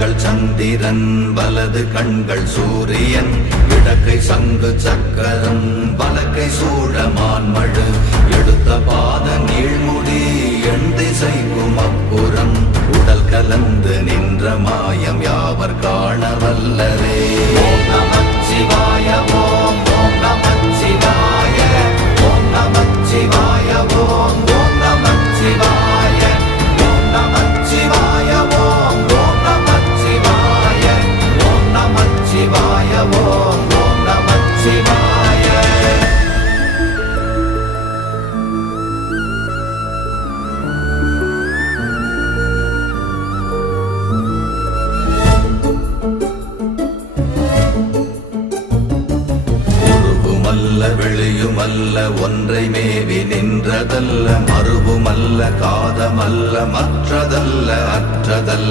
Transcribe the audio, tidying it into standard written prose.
கண்கள் சந்திரன் வலது கண்கள் சூரியன் இடக்கை சங்கு சக்கரம் வலக்கை சூழமான்மழு எடுத்த பாத நீழ்முடி எண் திசைக்கும் அப்புறம் உடல் கலந்து நின்ற மாயம் யாவர் காண வல்லரே. ஓம் நமச்சிவாய ஓம் ஓம் நமச்சிவாய ஓம் நமச்சிவாய ஓம் ஓம் நமச்சிவாய ஓம் நமச்சிவாய ஓம் ஓம் நமச்சிவாய ஓம் நமச்சிவாய ஓம் ஓம் நமச்சிவாய. வெளியுமல்ல ஒன்றை மேவி நின்றதல்ல மறுவுமல்ல காதமல்ல மற்றதல்ல அற்றதல்ல